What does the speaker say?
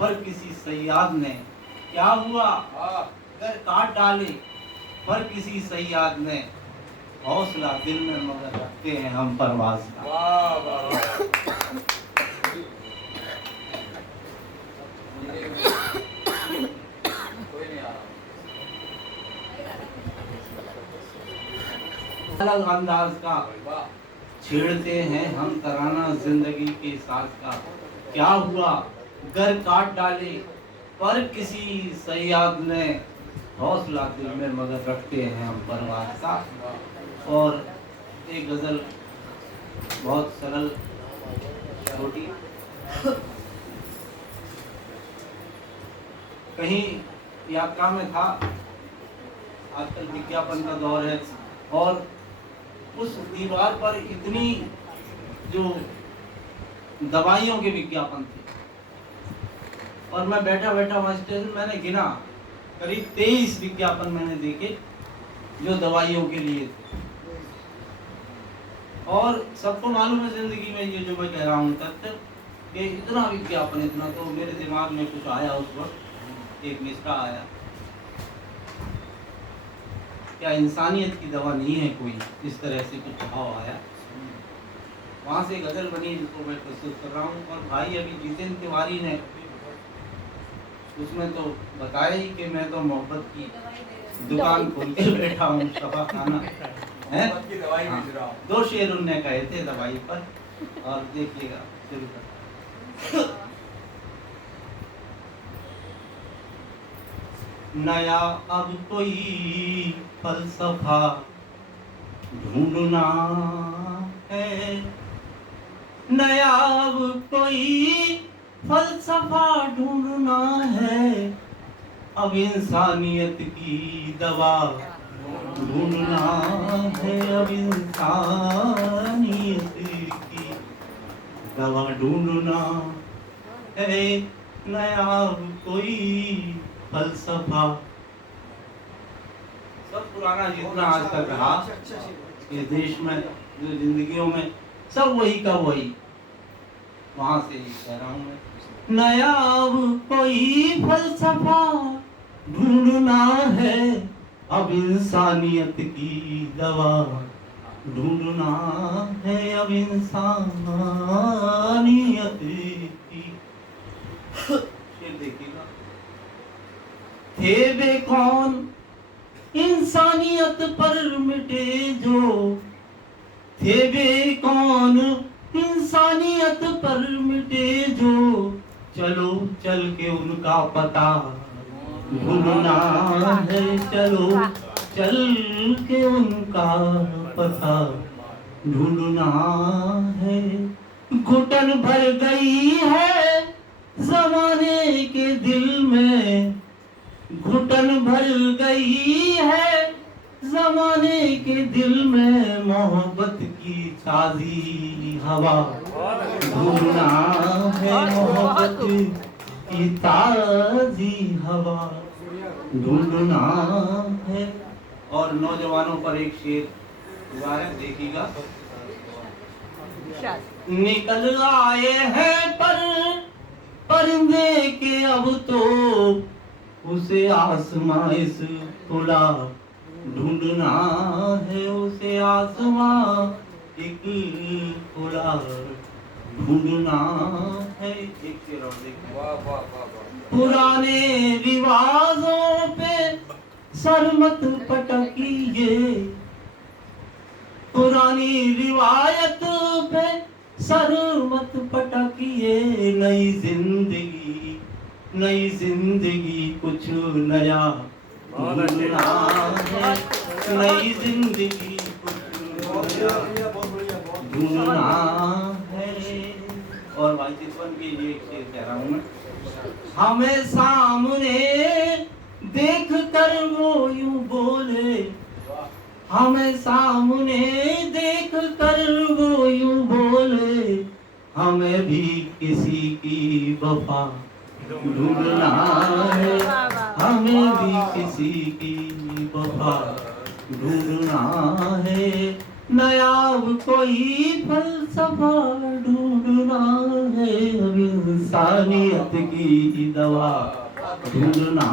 पर किसी सयाद ने, क्या हुआ अगर काट डाले पर किसी सयाद ने, हौसला दिल में मगर रखते हैं हम परवाज का। वाह वाह वाह। कोई नहीं आ रहा। अलग अंदाज का वाह। छेड़ते हैं हम तराना जिंदगी के साथ का, क्या हुआ घर काट डाले पर किसी सयाद ने, हौसला दिल में मगर रखते हैं हम परवाज का। और एक गजल बहुत सरल छोटी, कहीं यात्रा में था, आजकल विज्ञापन का दौर है, और उस दीवार पर इतनी जो दवाइयों के विज्ञापन थे, और मैं बैठा बैठा वहाँ स्टेशन मैंने गिना करीब 23 विज्ञापन मैंने देखे जो दवाइयों के लिए थे। और सबको मालूम है जिंदगी में ये जो मैं कह रहा हूँ तथ्य कि इतना विज्ञापन, इतना, तो मेरे दिमाग में कुछ आया उस वक्त, एक मिसरा आया, क्या इंसानियत की दवा नहीं है कोई, इस तरह से कुछ भाव आया। वहाँ से गजल बनी जिसको मैं प्रस्तुत कर रहा हूँ। और भाई अभी जितेंद्र तिवारी ने उसमें तो बताया ही कि मैं तो मोहब्बत की दुकान खोल के बैठा हूँ, शफा खाना है, दवाई बेच रहा हूँ। 2 शेर उनने कहे थे दवाई पर, और देखिएगा शुरू कर। नया अब कोई फलसफा ढूंढना है, नया अब कोई फलसफा ढूंढना है, अब इंसानियत की दवा ढूंढना है, अब इंसानियत की दवा ढूंढना है, नया अब कोई फलसफा। सब पुराना जितना आज तक रहा इस देश में, जो जिंदगियों में, सब वही का वही, वहां से ही कह रहा हूं मैं। नया अब कोई फलसफा ढूंढना है, अब इंसानियत की दवा ढूंढना है, अब इंसानियत की। ये देखिएगा, थे वे कौन इंसानियत पर मिटे जो, थे वे कौन इंसानियत पर मिटे जो, चलो चल के उनका पता ढूंढना है, चलो चल के उनका पता ढूंढना है। घुटन भर गई है जमाने के दिल में, घुटन भर गई है जमाने के दिल में, मोहब्बत की ताजी हवा ढूंढना है, मोहब्बत की ताजी हवा ढूंढना है। और नौजवानों पर एक शेर हुआ है, देखिएगा। निकल आए हैं परिंदे के अब तो, उसे आसमां इस खुला ढूंढना है, उसे आसमां एक खुला ढूंढना है। एक शेर और देखिए। वाह वाह वाह वाह। पुराने रिवाजों पे सर मत पटकिए, पुरानी रिवायत पे सर मत पटकिए, नई जिंदगी कुछ नया ढूंढना है, नई जिंदगी कुछ नया ढूंढना है। और भाई चितवन की ये शेर कह रहा हूँ मैं। हमें सामने देख कर वो यूं बोले, हमें सामने देख कर वो यूं बोले, हमें भी किसी की वफा ढूंढना है, हमें भी किसी की वफा ढूंढना है। नया कोई फल सफा ढूंढना है, अब इंसानियत की दवा ढूंढना